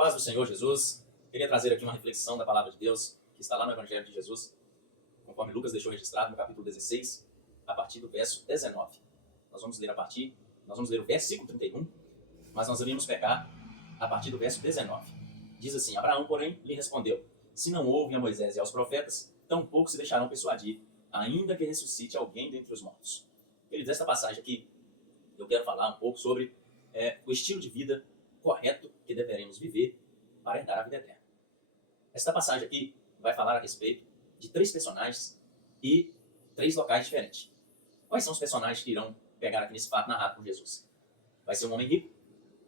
paz do Senhor Jesus, queria trazer aqui uma reflexão da palavra de Deus, que está lá no Evangelho de Jesus, conforme Lucas deixou registrado no capítulo 16, a partir do verso 19. Nós vamos ler o versículo 31, mas nós iríamos pegar a partir do verso 19. Diz assim: Abraão, porém, lhe respondeu: se não ouvem a Moisés e aos profetas, tampouco se deixarão persuadir, ainda que ressuscite alguém dentre os mortos. Queridos, esta passagem aqui, eu quero falar um pouco sobre o estilo de vida correto que deveremos viver para herdar a vida eterna. Esta passagem aqui vai falar a respeito de 3 personagens e 3 locais diferentes. Quais são os personagens que irão pegar aqui nesse fato narrado por Jesus? Vai ser um homem rico,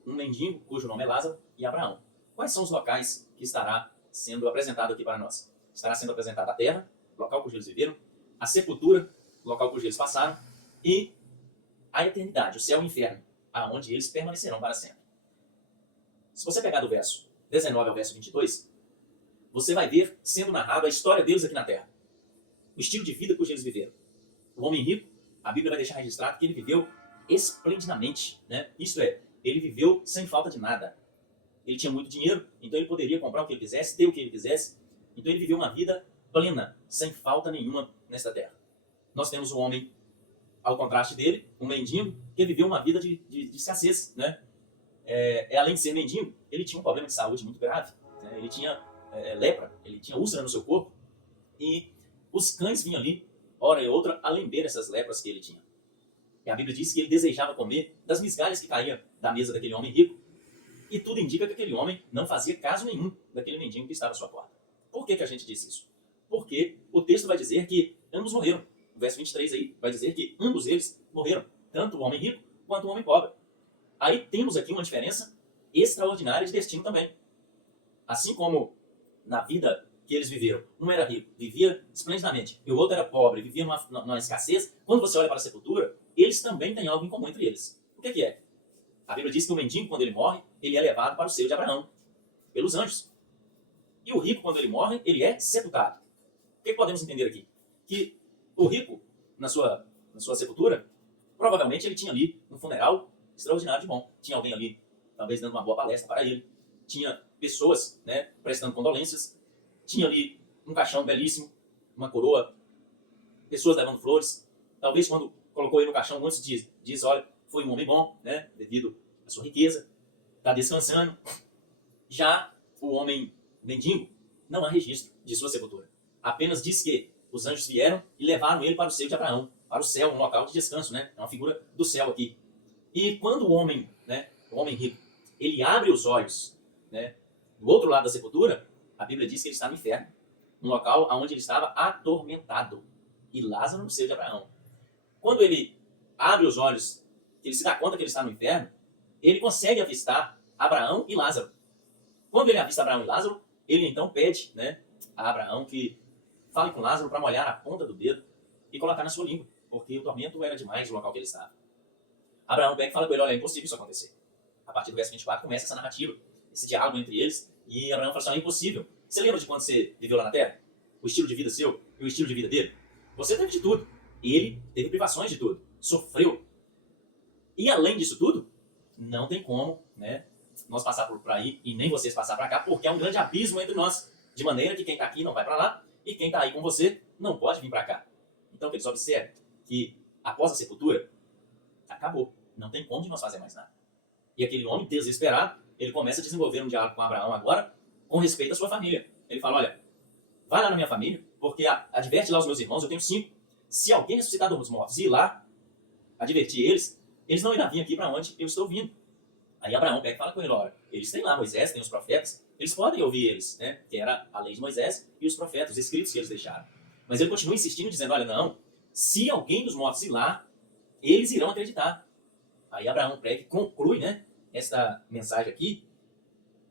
um mendigo, cujo nome é Lázaro, e Abraão. Quais são os locais que estará sendo apresentado aqui para nós? Estará sendo apresentada a terra, local cujo eles viveram, a sepultura, local cujo eles passaram, e a eternidade, o céu e o inferno, aonde eles permanecerão para sempre. Se você pegar do verso 19 ao verso 22, você vai ver sendo narrado a história deles aqui na terra. O estilo de vida cujo eles viveram. O homem rico, a Bíblia vai deixar registrado que ele viveu esplendidamente, né? Isto é, ele viveu sem falta de nada. Ele tinha muito dinheiro, então ele poderia comprar o que ele quisesse, ter o que ele quisesse. Então ele viveu uma vida plena, sem falta nenhuma nesta terra. Nós temos o homem, ao contraste dele, um mendigo, que viveu uma vida de escassez, né? Além de ser mendigo, ele tinha um problema de saúde muito grave, né? Ele tinha lepra, ele tinha úlcera no seu corpo, e os cães vinham ali, hora e outra, a lamber essas lepras que ele tinha. E a Bíblia diz que ele desejava comer das migalhas que caíam da mesa daquele homem rico, e tudo indica que aquele homem não fazia caso nenhum daquele mendigo que estava à sua porta. Por que a gente disse isso? Porque o texto vai dizer que ambos morreram. O verso 23 aí vai dizer que ambos eles morreram, tanto o homem rico quanto o homem pobre. Aí temos aqui uma diferença extraordinária de destino também. Assim como na vida que eles viveram, um era rico, vivia esplendidamente, e o outro era pobre, vivia numa escassez, quando você olha para a sepultura, eles também têm algo em comum entre eles. O que é? A Bíblia diz que o mendigo, quando ele morre, ele é levado para o seio de Abraão, pelos anjos. E o rico, quando ele morre, ele é sepultado. O que podemos entender aqui? Que o rico, na sua sepultura, provavelmente ele tinha ali um funeral extraordinário de bom. Tinha alguém ali, talvez dando uma boa palestra para ele. Tinha pessoas, né, prestando condolências. Tinha ali um caixão belíssimo, uma coroa, pessoas levando flores. Talvez quando colocou ele no caixão, muitos diz, olha, foi um homem bom, né, devido à sua riqueza, está descansando. Já o homem mendigo, não há registro de sua sepultura. Apenas diz que os anjos vieram e levaram ele para o seio de Abraão, para o céu, um local de descanso, né? É uma figura do céu aqui. E quando o homem, né, o homem rico, ele abre os olhos, né, do outro lado da sepultura, a Bíblia diz que ele está no inferno, um local onde ele estava atormentado. E Lázaro no seio de Abraão. Quando ele abre os olhos, ele se dá conta que ele está no inferno, ele consegue avistar Abraão e Lázaro. Quando ele avista Abraão e Lázaro, ele então pede, né, a Abraão que fale com Lázaro para molhar a ponta do dedo e colocar na sua língua, porque o tormento era demais no local que ele estava. Abraão pega e fala com ele: olha, é impossível isso acontecer. A partir do verso 24 começa essa narrativa, esse diálogo entre eles, e Abraão fala assim: é impossível. Você lembra de quando você viveu lá na terra? O estilo de vida seu e o estilo de vida dele? Você teve de tudo. Ele teve privações de tudo. Sofreu. E além disso tudo, não tem como, né, nós passar por aí e nem vocês passar para cá, porque há um grande abismo entre nós, de maneira que quem está aqui não vai para lá e quem está aí com você não pode vir para cá. Então, que eles observam que após a sepultura, acabou. Não tem como de nós fazer mais nada. E aquele homem, desesperado, ele começa a desenvolver um diálogo com Abraão agora, com respeito à sua família. Ele fala: olha, vai lá na minha família, porque adverte lá os meus irmãos, eu tenho 5. Se alguém ressuscitar dos mortos e ir lá advertir eles não irão vir aqui para onde eu estou vindo. Aí Abraão pega e fala com ele: olha, eles têm lá Moisés, têm os profetas, eles podem ouvir eles, né? Que era a lei de Moisés e os profetas, os escritos que eles deixaram. Mas ele continua insistindo, dizendo: olha, não, se alguém dos mortos ir lá, eles irão acreditar. Aí Abraão pega e conclui, né, esta mensagem aqui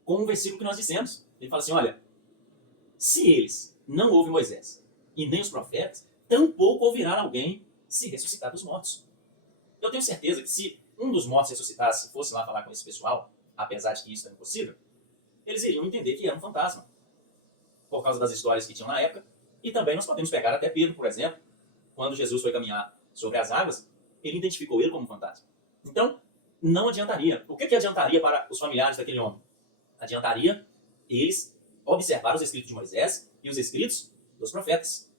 com um versículo que nós dissemos. Ele fala assim: olha, se eles não ouvem Moisés e nem os profetas, tampouco ouvirá alguém se ressuscitar dos mortos. Eu tenho certeza que se um dos mortos ressuscitasse, fosse lá falar com esse pessoal, apesar de que isso é impossível, eles iriam entender que era um fantasma, por causa das histórias que tinham na época. E também nós podemos pegar até Pedro, por exemplo, quando Jesus foi caminhar sobre as águas, ele identificou ele como um fantasma. Então, não adiantaria. O que adiantaria para os familiares daquele homem? Adiantaria eles observar os escritos de Moisés e os escritos dos profetas.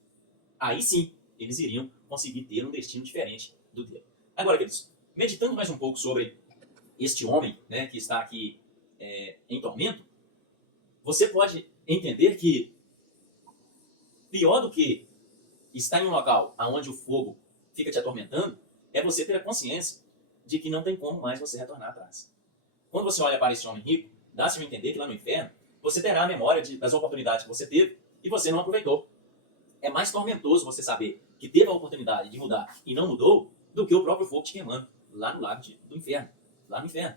Aí sim, eles iriam conseguir ter um destino diferente do dele. Agora, queridos, meditando mais um pouco sobre este homem, né, que está aqui em tormento, você pode entender que pior do que estar em um local onde o fogo fica te atormentando é você ter a consciência de que não tem como mais você retornar atrás. Quando você olha para esse homem rico, dá-se a entender que lá no inferno você terá a memória das oportunidades que você teve e você não aproveitou. É mais tormentoso você saber que teve a oportunidade de mudar e não mudou do que o próprio fogo te queimando lá no lago do inferno, lá no inferno.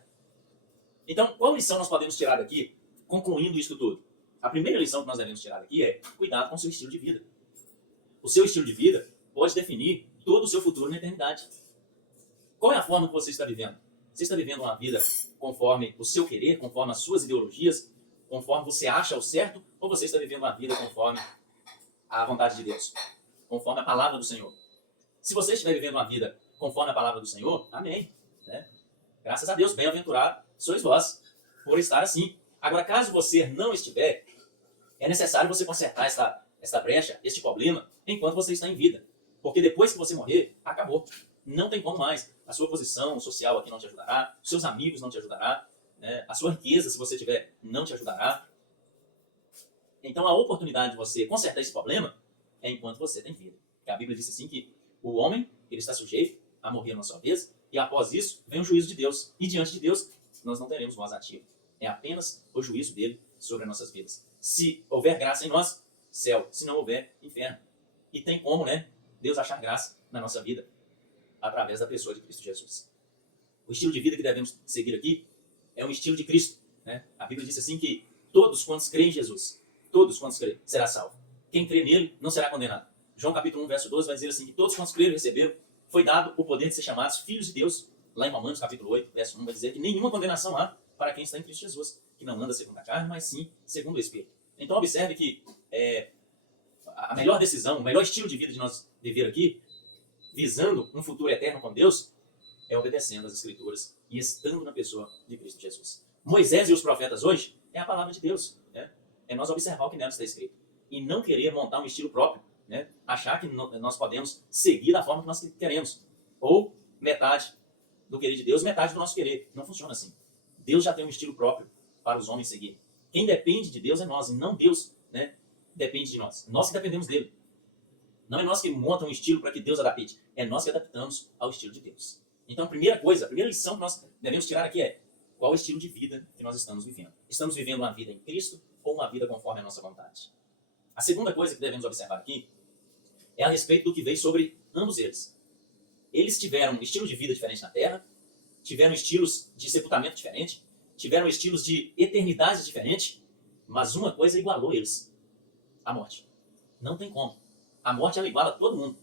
Então, qual lição nós podemos tirar daqui, concluindo isso tudo? A primeira lição que nós devemos tirar daqui é cuidado com o seu estilo de vida. O seu estilo de vida pode definir todo o seu futuro na eternidade. Qual é a forma que você está vivendo? Você está vivendo uma vida conforme o seu querer, conforme as suas ideologias, conforme você acha o certo, ou você está vivendo uma vida conforme a vontade de Deus, conforme a palavra do Senhor? Se você estiver vivendo uma vida conforme a palavra do Senhor, amém. Né? Graças a Deus, bem-aventurado sois vós por estar assim. Agora, caso você não estiver, é necessário você consertar esta brecha, este problema, enquanto você está em vida. Porque depois que você morrer, acabou. Não tem como mais. A sua posição social aqui não te ajudará, os seus amigos não te ajudarão, né? A sua riqueza, se você tiver, não te ajudará. Então, a oportunidade de você consertar esse problema é enquanto você tem vida. Porque a Bíblia diz assim que o homem ele está sujeito a morrer uma só vez, e após isso vem o juízo de Deus. E diante de Deus, nós não teremos voz ativa. É apenas o juízo dele sobre as nossas vidas. Se houver graça em nós, céu. Se não houver, inferno. E tem como, né, Deus achar graça na nossa vida através da pessoa de Cristo Jesus. O estilo de vida que devemos seguir aqui é um estilo de Cristo. Né? A Bíblia diz assim que todos quantos creem em Jesus, todos quantos creem, será salvo. Quem crê nele não será condenado. João capítulo 1, verso 12 vai dizer assim que todos quantos creram e receberam, foi dado o poder de ser chamados filhos de Deus. Lá em Romanos capítulo 8, verso 1 vai dizer que nenhuma condenação há para quem está em Cristo Jesus, que não anda segundo a carne, mas sim segundo o Espírito. Então observe que a melhor decisão, o melhor estilo de vida de nós viver aqui, visando um futuro eterno com Deus, é obedecendo às Escrituras e estando na pessoa de Cristo Jesus. Moisés e os profetas hoje é a palavra de Deus. Né? É nós observar o que nela está escrito. E não querer montar um estilo próprio. Né? Achar que nós podemos seguir da forma que nós queremos. Ou metade do querer de Deus, metade do nosso querer. Não funciona assim. Deus já tem um estilo próprio para os homens seguirem. Quem depende de Deus é nós, e não Deus, né, depende de nós. Nós que dependemos dele. Não é nós que montamos um estilo para que Deus adapte. É nós que adaptamos ao estilo de Deus. Então, a primeira lição que nós devemos tirar aqui é qual o estilo de vida que nós estamos vivendo. Estamos vivendo uma vida em Cristo ou uma vida conforme a nossa vontade? A segunda coisa que devemos observar aqui é a respeito do que veio sobre ambos eles. Eles tiveram um estilo de vida diferente na Terra, tiveram estilos de sepultamento diferente, tiveram estilos de eternidade diferente, mas uma coisa igualou eles: a morte. Não tem como. A morte ela iguala todo mundo.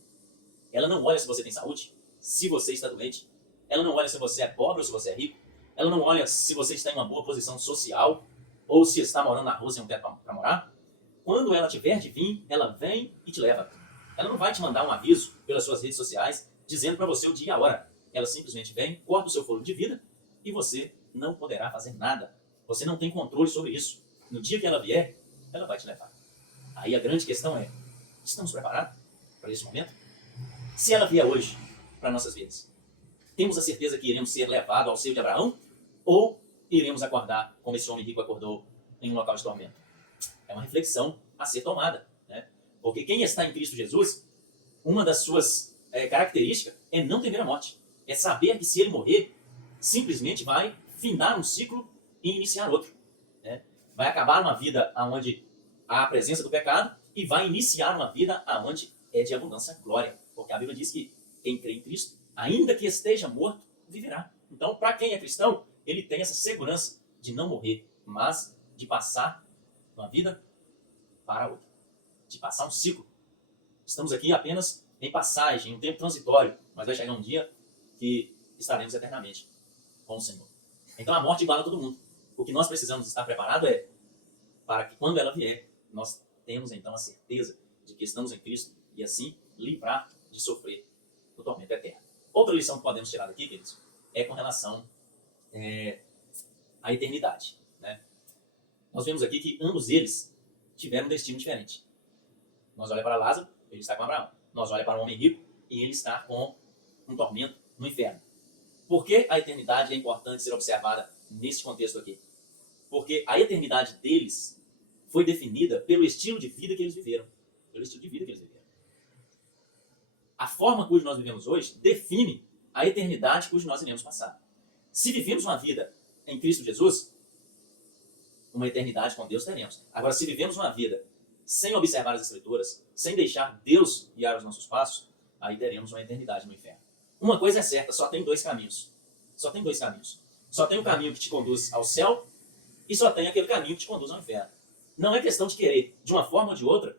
Ela não olha se você tem saúde, se você está doente. Ela não olha se você é pobre ou se você é rico. Ela não olha se você está em uma boa posição social ou se está morando na rua sem um teto para morar. Quando ela tiver de vir, ela vem e te leva. Ela não vai te mandar um aviso pelas suas redes sociais dizendo para você o dia e a hora. Ela simplesmente vem, corta o seu fôlego de vida e você não poderá fazer nada. Você não tem controle sobre isso. No dia que ela vier, ela vai te levar. Aí a grande questão é: estamos preparados para esse momento? Se ela vier hoje para nossas vidas, temos a certeza que iremos ser levados ao seio de Abraão ou iremos acordar como esse homem rico acordou em um local de tormento? É uma reflexão a ser tomada. Né? Porque quem está em Cristo Jesus, uma das suas características é não temer a morte. É saber que se ele morrer, simplesmente vai findar um ciclo e iniciar outro. Né? Vai acabar uma vida onde há a presença do pecado e vai iniciar uma vida onde é de abundância glória. Porque a Bíblia diz que quem crê em Cristo, ainda que esteja morto, viverá. Então, para quem é cristão, ele tem essa segurança de não morrer, mas de passar uma vida para outra. De passar um ciclo. Estamos aqui apenas em passagem, em um tempo transitório, mas vai chegar um dia que estaremos eternamente com o Senhor. Então a morte iguala a todo mundo. O que nós precisamos estar preparado é para que quando ela vier, nós temos então a certeza de que estamos em Cristo e assim livrar de sofrer o tormento eterno. Outra lição que podemos tirar daqui, queridos, é com relação à eternidade. Né? nós vemos aqui que ambos eles tiveram um destino diferente. Nós olhamos para Lázaro, ele está com Abraão. Nós olhamos para um homem rico e ele está com um tormento no inferno. Por que a eternidade é importante ser observada nesse contexto aqui? Porque a eternidade deles foi definida pelo estilo de vida que eles viveram. Pelo estilo de vida que eles viveram. A forma cujo nós vivemos hoje define a eternidade cujo nós iremos passar. Se vivemos uma vida em Cristo Jesus, uma eternidade com Deus teremos. Agora, se vivemos uma vida sem observar as Escrituras, sem deixar Deus guiar os nossos passos, aí teremos uma eternidade no inferno. Uma coisa é certa, só tem dois caminhos. Só tem dois caminhos. Só tem o caminho que te conduz ao céu e só tem aquele caminho que te conduz ao inferno. Não é questão de querer, de uma forma ou de outra,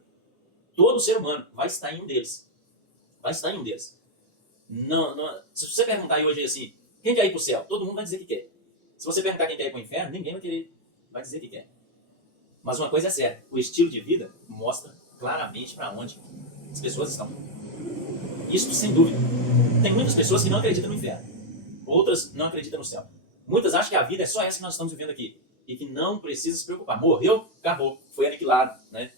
todo ser humano vai estar em um deles. Vai estar em um deles. Se você perguntar aí hoje assim, quem quer ir para o céu? Todo mundo vai dizer que quer. Se você perguntar quem quer ir para o inferno, ninguém vai dizer que quer. Mas uma coisa é certa, o estilo de vida mostra claramente para onde as pessoas estão. Isso sem dúvida. Tem muitas pessoas que não acreditam no inferno. Outras não acreditam no céu. Muitas acham que a vida é só essa que nós estamos vivendo aqui. E que não precisa se preocupar. Morreu, acabou, foi aniquilado. Né?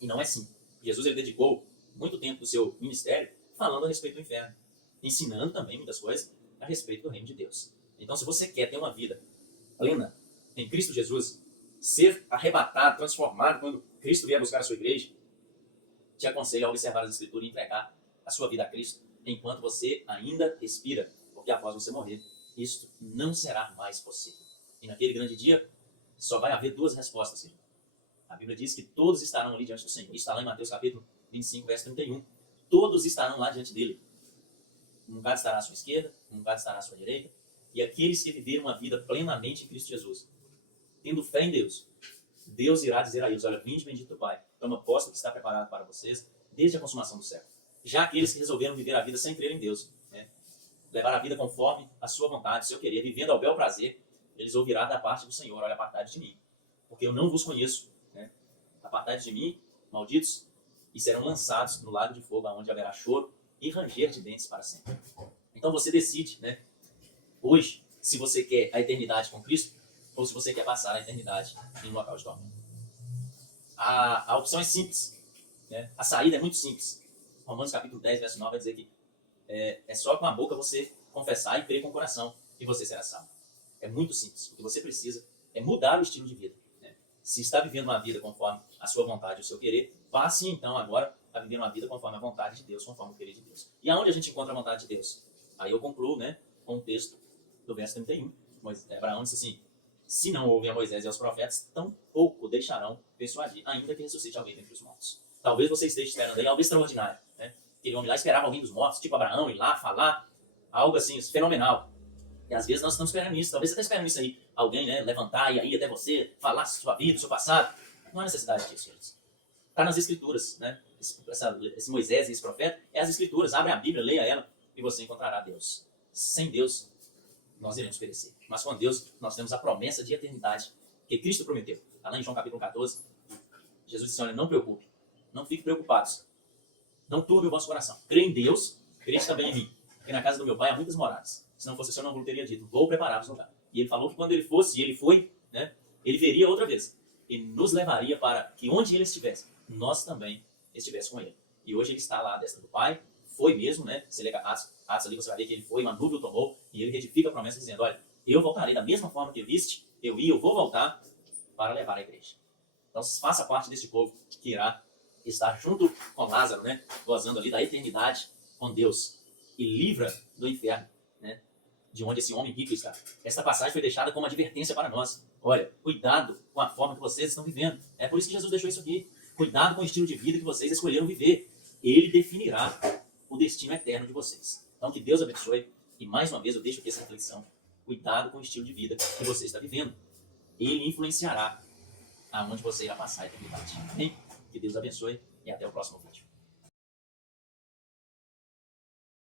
E não é assim. Jesus ele dedicou muito tempo do seu ministério falando a respeito do inferno. Ensinando também muitas coisas a respeito do reino de Deus. Então, se você quer ter uma vida plena em Cristo Jesus, ser arrebatado, transformado quando Cristo vier buscar a sua igreja, te aconselho a observar as Escrituras e entregar a sua vida a Cristo enquanto você ainda respira, porque após você morrer, isto não será mais possível. E naquele grande dia, só vai haver duas respostas, filho. A Bíblia diz que todos estarão ali diante do Senhor. Isso está lá em Mateus capítulo 25, verso 31. Todos estarão lá diante dele. Um bocado estará à sua esquerda, um bocado estará à sua direita. E aqueles que viveram uma vida plenamente em Cristo Jesus, tendo fé em Deus, Deus irá dizer a eles, olha, vinde bendito do Pai, toma posse do que está preparado para vocês desde a consumação do século. Já aqueles que resolveram viver a vida sem crer em Deus, né? Levar a vida conforme a sua vontade, o seu querer, vivendo ao bel prazer, eles ouvirão da parte do Senhor, olha, apartai-vos de mim, porque eu não vos conheço. Né? Apartai-vos de mim, malditos, e serão lançados no lago de fogo, onde haverá choro e ranger de dentes para sempre. Então você decide, né, hoje, se você quer a eternidade com Cristo, ou se você quer passar a eternidade em um local de tormento. A opção é simples. Né? A saída é muito simples. Romanos capítulo 10, verso 9 vai dizer que é só com a boca você confessar e crer com o coração e você será salvo. É muito simples. O que você precisa é mudar o estilo de vida. Né? Se está vivendo uma vida conforme a sua vontade e o seu querer, passe então agora a viver uma vida conforme a vontade de Deus, conforme o querer de Deus. E aonde a gente encontra a vontade de Deus? Aí eu concluo, né, com o texto do verso 31. Abraão disse assim, se não ouvem a Moisés e aos profetas, tampouco deixarão persuadir, ainda que ressuscite alguém dentre os mortos. Talvez você esteja esperando aí algo extraordinário. Né? Aquele homem lá esperava alguém dos mortos, tipo Abraão, ir lá falar, algo assim, fenomenal. E às vezes nós estamos esperando isso. Talvez você está esperando isso aí. Alguém, né, levantar e aí até você, falar sua vida, seu passado. Não há necessidade disso, gente. Está nas Escrituras. Né? Esse Moisés e esse profeta é as Escrituras. Abre a Bíblia, leia ela e você encontrará Deus. Sem Deus, nós iremos perecer. Mas com Deus, nós temos a promessa de eternidade que Cristo prometeu. Está lá em João capítulo 14, Jesus disse, olha, não preocupe, não fiquem preocupados, não turbe o vosso coração. Crê em Deus, crê também em mim. Porque na casa do meu pai há muitas moradas. Se não fosse assim, eu não teria dito, vou preparar-vos lugar. E ele falou que quando ele fosse, e ele foi, né, ele veria outra vez. E nos levaria para que onde ele estivesse, nós também estivéssemos com ele. E hoje ele está lá à destra do Pai, foi mesmo, né? Você lê Atos ali, você vai ver que ele foi, uma nuvem o tomou, e ele retifica a promessa dizendo, olha, eu voltarei da mesma forma que viste, eu vou voltar para levar a igreja. Então faça parte desse povo que irá estar junto com Lázaro, né? Gozando ali da eternidade com Deus. E livra do inferno, né? De onde esse homem rico está. Esta passagem foi deixada como advertência para nós. Olha, cuidado com a forma que vocês estão vivendo. É por isso que Jesus deixou isso aqui. Cuidado com o estilo de vida que vocês escolheram viver. Ele definirá o destino eterno de vocês. Então que Deus abençoe. E mais uma vez eu deixo aqui essa reflexão. Cuidado com o estilo de vida que você está vivendo. Ele influenciará aonde você irá passar a eternidade. Amém? Que Deus abençoe e até o próximo vídeo.